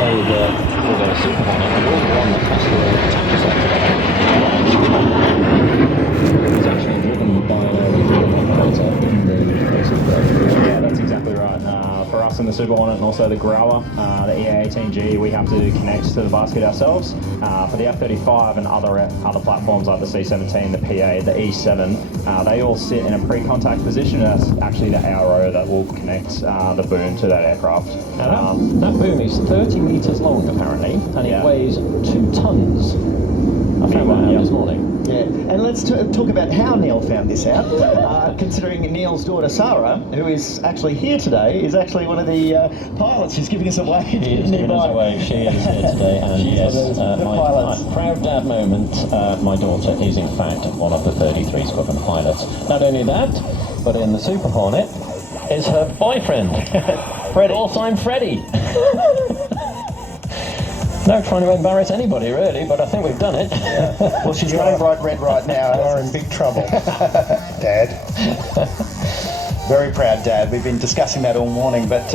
say that with a Super Hornet, the only one that has to attack is actually driven by an individual operator in the Super. Yeah, that's exactly right. For us in the Super Hornet and also the Growler, the EA18G, we have to connect to the basket ourselves. For the F-35 and other platforms like the C-17, the PA, the E-7, they all sit in a pre-contact position. That's actually the arrow that will connect the boom to that aircraft. Now that boom is 30 metres long apparently, and it weighs 2 tonnes. I found that out this morning. Yeah, and let's talk about how Neil found this out. Considering Neil's daughter Sarah, who is actually here today, is actually one of the pilots. She's giving us away. She is giving us away. She is here today, and yes, my proud dad moment. My daughter is in fact one of the 33 Squadron pilots. Not only that, but in the Super Hornet is her boyfriend, Freddie. All-time Freddie. No trying to embarrass anybody really, but I think we've done it. Yeah. Well, she's running bright red right now. You're in big trouble, Dad. Very proud dad. We've been discussing that all morning, but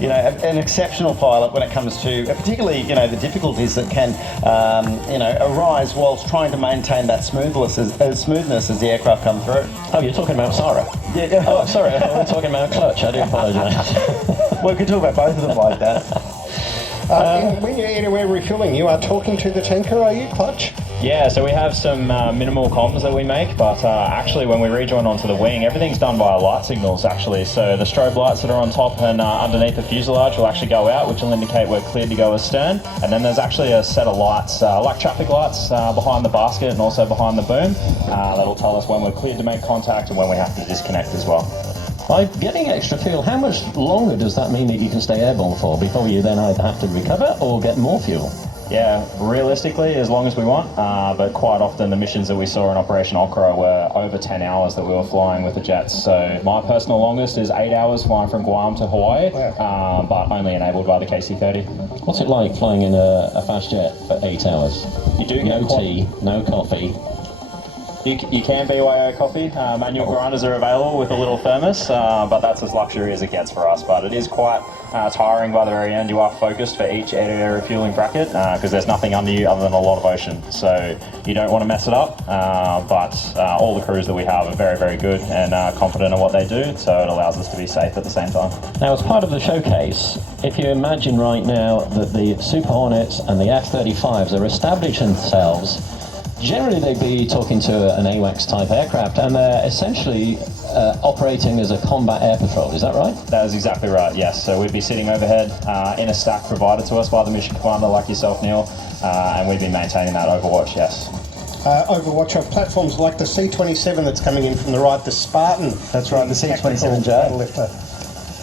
you know, an exceptional pilot when it comes to particularly, you know, the difficulties that can you know, arise whilst trying to maintain that smoothness as the aircraft come through. Oh, you're talking about Sarah? Yeah. Oh, sorry, I thought we were talking about Clutch. I do apologise. Well, we could talk about both of them like that. When you're anywhere refueling, you are talking to the tanker, are you, Clutch? Yeah, so we have some minimal comms that we make, but actually when we rejoin onto the wing, everything's done via light signals actually. So the strobe lights that are on top and underneath the fuselage will actually go out, which will indicate we're cleared to go astern. And then there's actually a set of lights, like traffic lights, behind the basket and also behind the boom. That'll tell us when we're cleared to make contact and when we have to disconnect as well. By getting extra fuel, how much longer does that mean that you can stay airborne for before you then either have to recover or get more fuel? Yeah, realistically, as long as we want, but quite often the missions that we saw in Operation Okra were over 10 hours that we were flying with the jets. So my personal longest is 8 hours flying from Guam to Hawaii, but only enabled by the KC-30. What's it like flying in a fast jet for 8 hours? You do get no tea, no coffee. You can BYO coffee. Manual grinders are available with a little thermos, but that's as luxury as it gets for us. But it is quite tiring by the very end. You are focused for each air refueling bracket because there's nothing under you other than a lot of ocean. So you don't want to mess it up, but all the crews that we have are very, very good and confident in what they do, so it allows us to be safe at the same time. Now, as part of the showcase, if you imagine right now that the Super Hornets and the F-35s are establishing themselves, generally they'd be talking to an AWACS type aircraft, and they're essentially operating as a combat air patrol, is that right? That is exactly right, yes. So we'd be sitting overhead in a stack provided to us by the mission commander like yourself, Neil, and we'd be maintaining that overwatch, yes. Overwatch of platforms like the C-27 that's coming in from the right, the Spartan. That's right, the C-27J. Lifter.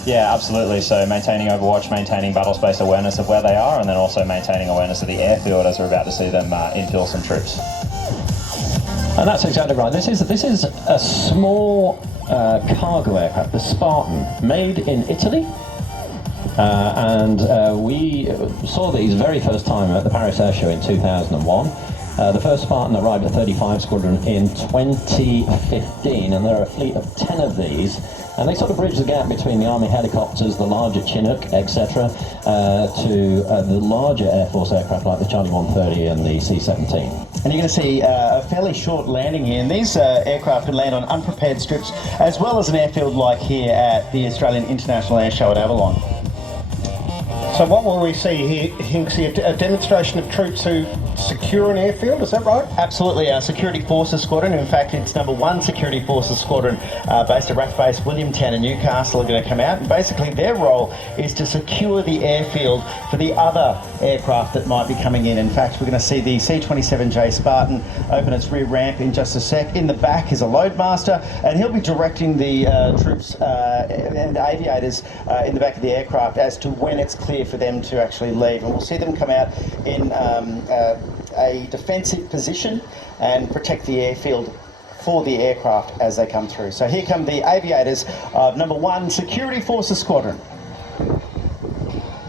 Yeah, absolutely. So maintaining overwatch, maintaining battle space awareness of where they are, and then also maintaining awareness of the airfield as we're about to see them infill some troops. And that's exactly right. This is a small cargo aircraft, the Spartan, made in Italy. And we saw these very first time at the Paris Air Show in 2001. The first Spartan arrived at 35 Squadron in 2015, and there are a fleet of 10 of these. And they sort of bridge the gap between the Army helicopters, the larger Chinook, etc., to the larger Air Force aircraft like the Charlie 130 and the C-17. And you're going to see a fairly short landing here. And these aircraft can land on unprepared strips, as well as an airfield like here at the Australian International Air Show at Avalon. So what will we see here, Hinksy? A demonstration of troops who secure an airfield, is that right? Absolutely, our Security Forces Squadron, in fact it's number 1 Security Forces Squadron based at RAF Base Williamtown in Newcastle are going to come out, and basically their role is to secure the airfield for the other aircraft that might be coming in. In fact, we're going to see the C-27J Spartan open its rear ramp in just a sec. In the back is a loadmaster, and he'll be directing the troops and aviators in the back of the aircraft as to when it's clear for them to actually leave, and we'll see them come out in a defensive position and protect the airfield for the aircraft as they come through. So here come the aviators of number 1 Security Forces Squadron.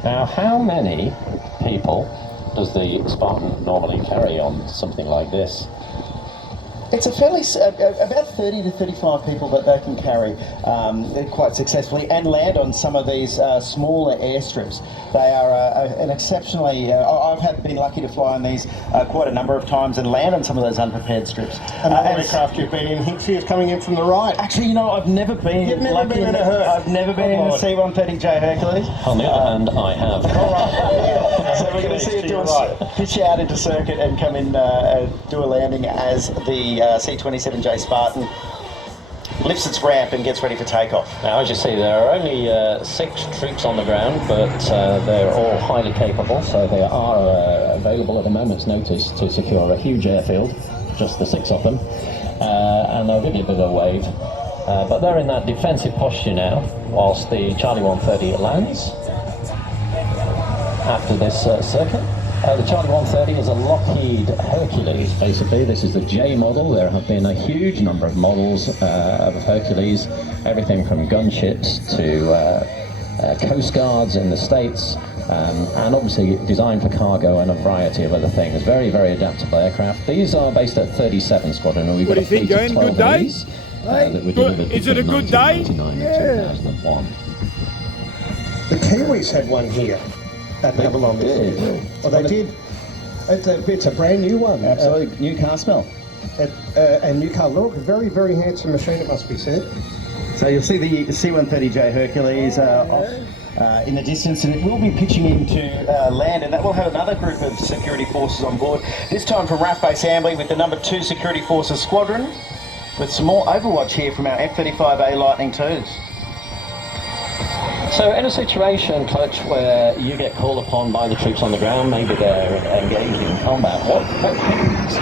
Now, how many people does the Spartan normally carry on something like this? It's a fairly about 30 to 35 people that they can carry quite successfully and land on some of these smaller airstrips. They are an exceptionally. I've been lucky to fly on these quite a number of times and land on some of those unprepared strips. And the aircraft you've been in, Hinksy, is coming in from the right. Actually, you know, I've never been. You've never lucky been in a Herc? I've never been in a Lord. C-130J Hercules. On the other hand, I have. So we're going to see it do pitch out into circuit and come in, do a landing as the C-27J Spartan lifts its ramp and gets ready for takeoff. Now, as you see, there are only 6 troops on the ground, but they're all highly capable, so they are available at a moment's notice to secure a huge airfield, just the 6 of them, and they'll give you a bit of a wave. But they're in that defensive posture now, whilst the Charlie 130 lands after this circuit. The Charlie 130 is a Lockheed Hercules, basically. This is the J model. There have been a huge number of models of Hercules, everything from gunships to Coast Guards in the States, and obviously designed for cargo and a variety of other things. Very, very adaptable aircraft. These are based at 37 Squadron, and we've got a fleet of 12 of these that we delivered Is it a between good day? 1999 and 2001. The Kiwis had one here at Avalon. Oh, they did. It's a brand new one. Absolutely, new car smell. And new car look. Very, very handsome machine, it must be said. So you'll see the C-130J Hercules off in the distance, and it will be pitching into land, and that will have another group of security forces on board, this time from RAF Base Ambly with the number 2 Security Forces Squadron, with some more overwatch here from our F-35A Lightning IIs. So in a situation, Clutch, where you get called upon by the troops on the ground, maybe they're engaged in combat, what happens?